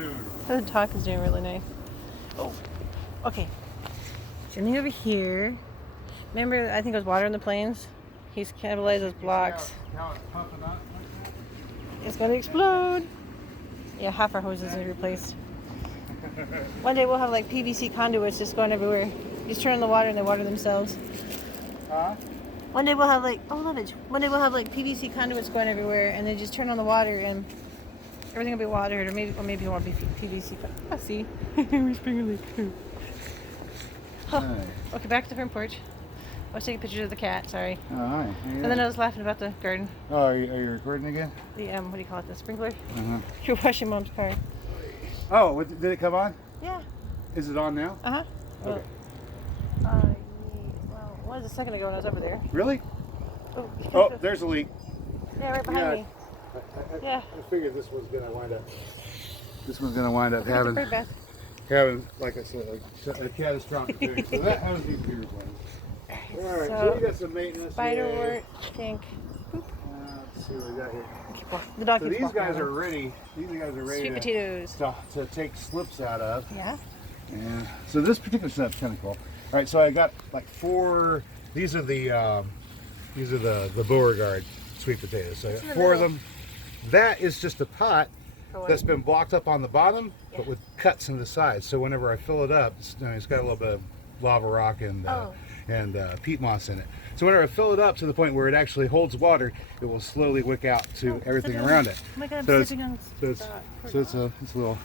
soon. The talk is doing really nice. Oh, okay. Standing over here. Remember, I think it was water in the plains? He's cannibalized those blocks. How it's pumping up like that? It's going to explode. Yeah, half our hoses need replaced. One day we'll have like PVC conduits just going everywhere. You just turn on the water and they water themselves. Huh? One day we'll have like, oh, lovage. One day we'll have like PVC conduits going everywhere and they just turn on the water and everything will be watered, or maybe it won't be PVC. Oh, see? We're springing like Okay, back to the front porch. I was taking pictures of the cat, sorry. Oh, hi. And then I was laughing about the garden. Oh, are you recording again? The, what do you call it, the sprinkler? Uh-huh. You're washing Mom's car. Oh, did it come on? Yeah. Is it on now? Uh-huh. Okay. Well, it was a second ago when I was over there. Really? Oh, there's a leak. Yeah, right behind me. I figured this one's gonna wind up having like I said, a catastrophic thing. So that has to be replaced. All right, so we got some maintenance. Spiderwort, tank. Let's see what we got here. The dog so these guys are ready. These guys are ready Sweet potatoes to take slips out of. Yeah. And so this particular setup's kind of cool. All right, so I got like 4. These are the Beauregard sweet potatoes. So I got 4 of them. That is just a pot that's been blocked up on the bottom, but with cuts in the sides. So whenever I fill it up, it's got a little bit of lava rock and peat moss in it. So whenever I fill it up to the point where it actually holds water, it will slowly wick out to everything around it. Oh my God, so I'm it's, sipping on it's a little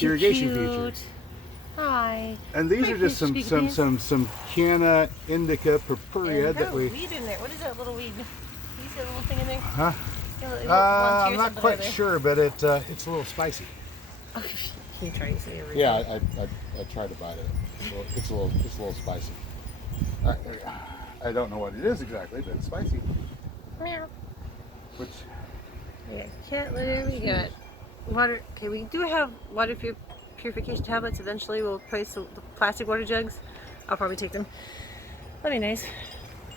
irrigation feature. Hi. And these are just some Canna indica purpurea that we. Weed in there. What is that little weed? You see that little thing in there? Huh? I'm not quite sure, but it's a little spicy. He tries to say everything. Yeah, I tried to bite it. It's a little spicy. I don't know what it is exactly, but it's spicy. Meow. Which? Yeah, cat litter. We got water. Okay, we do have water purification tablets. Eventually, we'll replace the plastic water jugs. I'll probably take them. That'd be nice.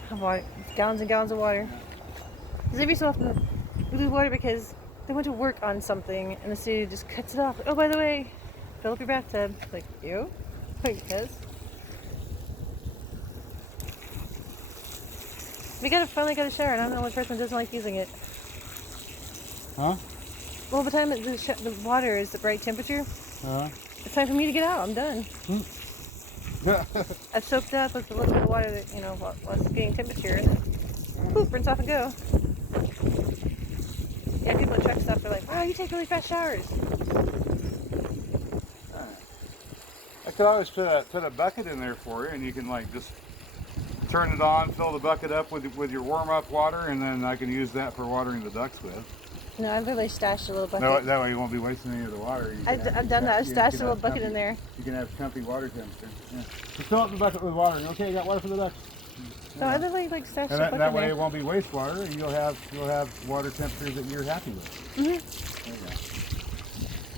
Have water, gallons and gallons of water. Because every so often we lose water because they went to work on something and the city just cuts it off. Oh, by the way, fill up your bathtub. Like, you? Because we finally got a shower, and I don't know what person doesn't like using it. Huh? Well, by the time the water is the right temperature, it's time for me to get out. I'm done. I've soaked up with a little bit of water that, while it's getting temperature, and then poop, rinse off and go. Yeah, people at truck stop, they're like, wow, you take really fast showers. I could always put a bucket in there for you, and you can like just turn it on, fill the bucket up with your warm-up water, and then I can use that for watering the ducks with. No, I've literally stashed a little bucket. That way you won't be wasting any of the water. I've done that. I've stashed a little bucket in there. You can have comfy water temperature. Yeah. Just fill up the bucket with water. Okay, you got water for the ducks. So I literally stashed a bucket in there. That way it won't be wastewater, and you'll have water temperatures that you're happy with. Mm-hmm. There you go.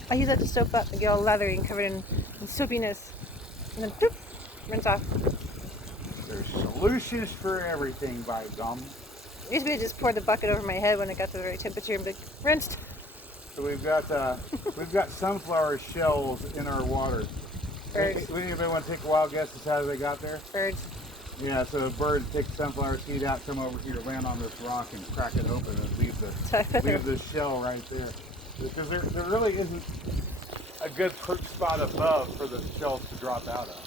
I use that to soap up and get all leathery and covered in soapiness. And then poop, rinse off. There's solutions for everything, by gum. Used to be just pour the bucket over my head when it got to the right temperature and be rinsed. So we've got sunflower shells in our water. Birds. Anybody want to take a wild guess as to how they got there? Birds. Yeah, so a bird takes sunflower seed out, come over here, land on this rock, and crack it open, and leave the shell right there. Because there really isn't a good perch spot above for the shells to drop out of.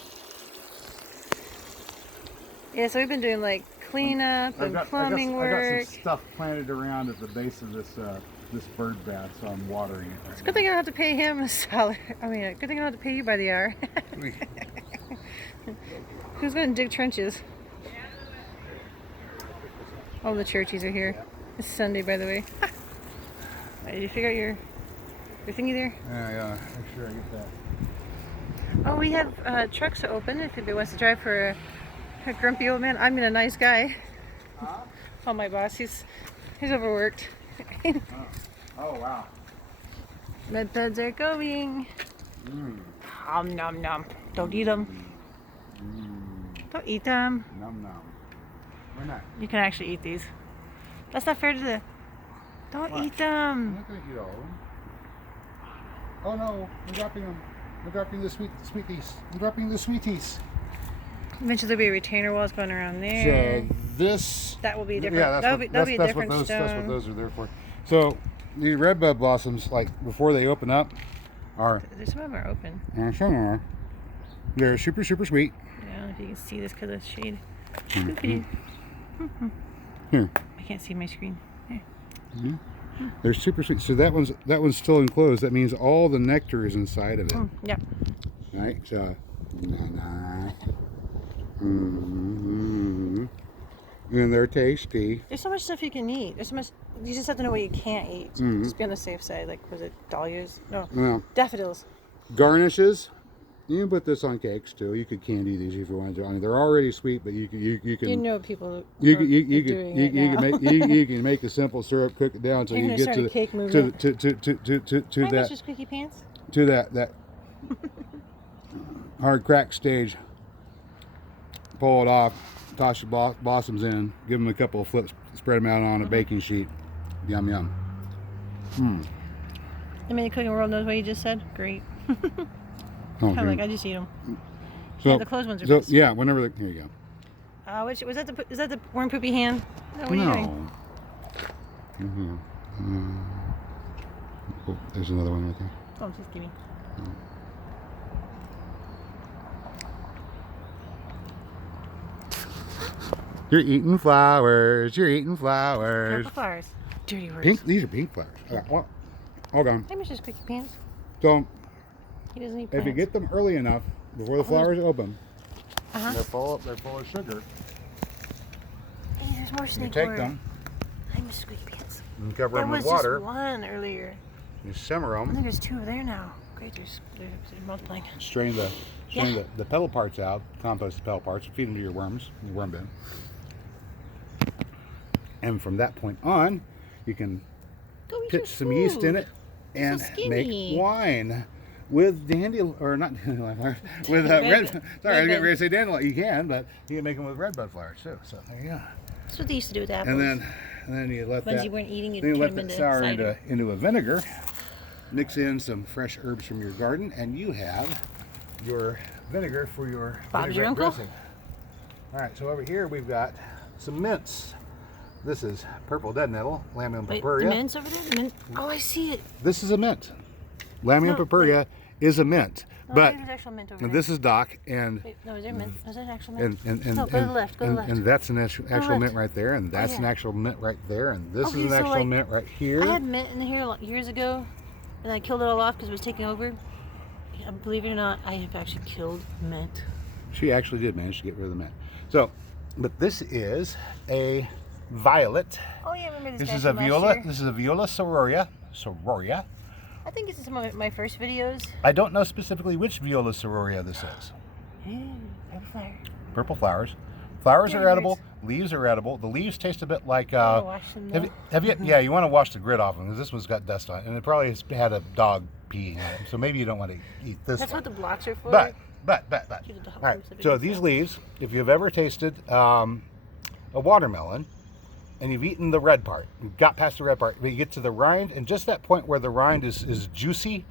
Yeah, so we've been doing like cleanup and plumbing work. I got some stuff planted around at the base of this bird bath, so I'm watering it. It's a good thing I don't have to pay him a salary. I mean, good thing I don't have to pay you by the hour. Who's going to dig trenches? All the churchies are here. It's Sunday, by the way. Did you figure out your thingy there? Yeah, make sure I get that. Oh, we have trucks open if anybody wants to drive for a grumpy old man. I'm a nice guy. Huh? Oh, my boss, he's overworked. Oh, wow. Med beds are going. Nom nom nom. Don't eat them. Don't eat them. Nom nom. Why not? You can actually eat these. That's not fair to Don't What? eat I'm them. not gonna eat all of them. Oh no, I'm dropping them. I'm dropping the sweeties. I'm dropping the sweeties. Eventually there'll be retainer walls going around there. So this. That will be different. Yeah, that'll be a that's different what those. stone. That's what those are there for. So these redbud blossoms, like before they open up, are. Some of them are open. Some are. They're super sweet. I don't know if you can see this because of the shade. Mm-hmm. Here. I can't see my screen. Here. Mm-hmm. They're super sweet. So that one's still enclosed. That means all the nectar is inside of it. Yep. Right. So. Mm-hmm. And they're tasty. There's so much stuff you can eat. There's so much. You just have to know what you can't eat. Just be on the safe side. Like, was it dahlias? No. Well, Daffodils. garnishes. You can put this on cakes too. You could candy these if you wanted to. I mean, they're already sweet, but you can. You know people. You can make a simple syrup, cook it down until you get to that squeaky pants. to that hard crack stage. Pull it off, toss your blossoms in, give them a couple of flips, spread them out on a baking sheet. Yum yum. The minute cooking world knows what you just said. Great. Kind of like I just eat them. So yeah, the closed ones are best. yeah, whenever here you go. Which was that? Is that the worm poopy hand? No, what are you doing? Oh, there's another one right there. Oh, just give me. You're eating flowers. You're eating flowers. Purple flowers. Dirty words. Pink. These are pink flowers. Well, hold on. Hey, Mr. Squeaky Pants. So He doesn't eat if plants. you get them early enough before the flowers open, Uh-huh. they're full of sugar. Hey, there's more You snake take oil. them Hey, Mr. Squeaky Pants. and cover There them was with water. just one earlier. You simmer I them. think there's two over there now. Great, they're multiplying. Strain the petal parts out. Compost the petal parts. Feed them to your worms. Your worm bin. And from that point on, you can Go eat put some yeast in it and so make skinny. wine with dandelion, or not dandelion, with red. Sorry, I was going to say dandelion. You can, but you can make them with redbud flowers too. So there you go. That's what they used to do with apples. And then you let Ones that. you weren't eating, you'd Then you turn let them that into sour cider. into a vinegar. Mix in some fresh herbs from your garden, and you have your vinegar for your Bob's your vinaigrette uncle? dressing. All right, so over here we've got some mints. This is purple dead nettle, Lamium Wait, purpurea. the mint's over there? The mint? Oh, I see it. This is a mint. Lamium No, purpurea is a mint, No, but there's actual mint over there. this is Doc, and Wait, no, is there mint? Is that an actual mint? and No, go to the left, go to the left. and that's an actual left. mint right there, and that's an yeah. actual mint right there, and this Okay, is an so, actual like, mint right here. I had mint in here years ago, and I killed it all off because it was taking over. Yeah, believe it or not, I have actually killed mint. She actually did manage to get rid of the mint. So, but this is a violet. Oh yeah, I remember this This guy is a from last viola. year. This is a viola sororia. I think it's in some of my first videos. I don't know specifically which viola sororia this is. Purple flower. Purple flowers. Flowers Dirty are edible. words. Leaves are edible. The leaves taste a bit like. I wanna wash them, Have you? Yeah, you want to wash the grit off them because this one's got dust on it, and it probably has had a dog peeing on it. So maybe you don't want to eat this That's one. what the blocks are for. But. Give it the All right. hot So dogs. these leaves, if you've ever tasted a watermelon, and you've eaten the red part, you got past the red part, but you get to the rind, and just that point where the rind is juicy,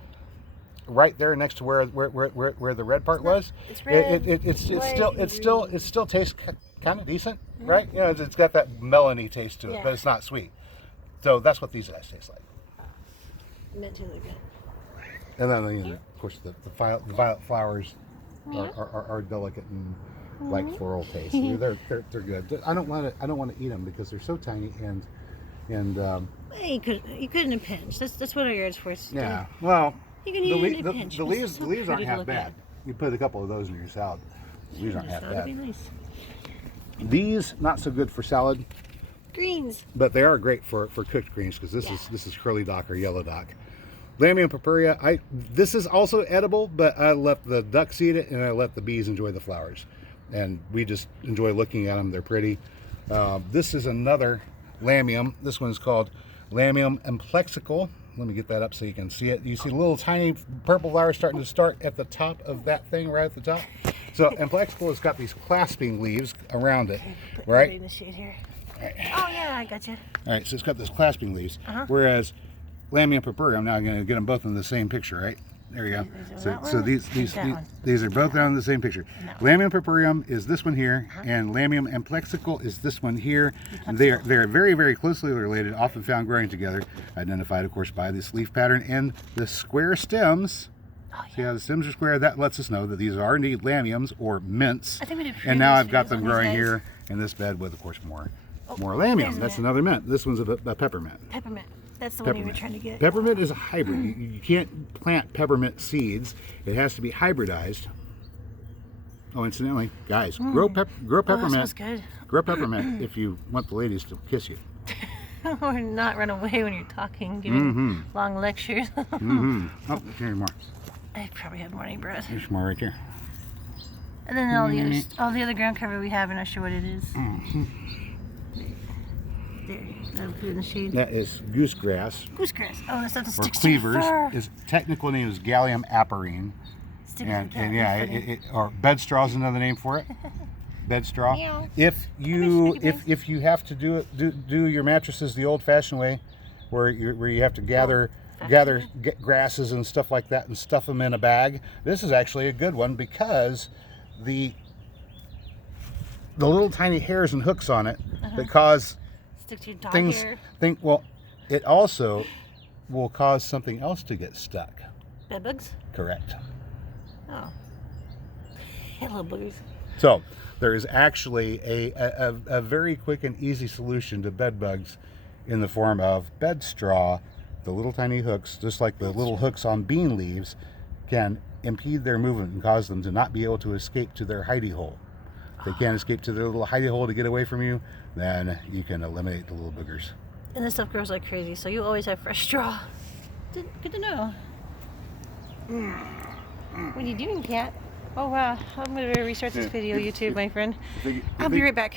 right there next to where the red part was, it's red, it still tastes kind of decent, right? You know, it's got that melony taste to it, Yeah. but it's not sweet. So that's what these guys taste like. Mint too, good. And then, you know, of course, the violet flowers are delicate and like floral taste. They're good. I don't want to eat them because they're so tiny and Well, you could in a pinch. That's what our yard's for. yeah. Well, You can eat it in a pinch. the leaves So aren't pretty to half look bad. at. You put a couple of those in your salad. The leaves aren't half That'd be bad. nice. These not so good for salad, Greens. but they are great for cooked greens because this is curly dock or yellow dock. Lamium purpurea. This is also edible, but I let the ducks eat it and I let the bees enjoy the flowers, and we just enjoy looking at them. They're pretty. This is another lamium. This one's called Lamium amplexical. Let me get that up so you can see it. You see the little tiny purple flowers starting to start at the top of that thing right at the top. So amplexical has got these clasping leaves around it, Put right? in the shade here. Oh yeah, I got you. All right, so it's got those clasping leaves. Uh-huh. Whereas Lamium purpureum, I'm now going to get them both in the same picture, right? There you go. So these are both down in the same picture. Lamium purpureum is this one here, and Lamium amplexical is this one here. And they are very, very closely related, often found growing together, identified, of course, by this leaf pattern and the square stems. Oh, yeah. See how the stems are square? That lets us know that these are indeed lamiums or mints. I think we did and now I've got videos them on these growing guys. here in this bed with, of course, more lamium. That's another mint. This one's a peppermint. Peppermint. That's the one you were trying to get. Peppermint is a hybrid. You can't plant peppermint seeds. It has to be hybridized. Oh, incidentally, guys, grow peppermint. Oh, that smells good. Grow peppermint if you want the ladies to kiss you. Or not run away when you're talking, giving long lectures. Oh, here's more. I probably have morning breath. There's more right there. And then all the other ground cover we have, I'm not sure what it is. There, that'll put it in the shade. That is goosegrass. Goosegrass. Oh, that stuff that Or sticks to your cleavers. fur. His technical name is Gallium aperine. And yeah, or bed straw is another name for it. Bed straw. Meow. If you have to do your mattresses the old-fashioned way, where you have to gather grasses and stuff like that and stuff them in a bag, this is actually a good one because the little tiny hairs and hooks on it that cause Stick to your dog things. hair. It also will cause something else to get stuck. Bed bugs? Correct. Oh. Hello, boogers. So there is actually a very quick and easy solution to bed bugs in the form of bed straw. The little tiny hooks, just like the little hooks on bean leaves, can impede their movement and cause them to not be able to escape to their hidey hole. If they can't escape to their little hidey hole to get away from you, then you can eliminate the little boogers. And this stuff grows like crazy, so you always have fresh straw. Good to know. What are you doing, cat? Oh wow, I'm going to restart this video, YouTube, my friend. I'll be right back.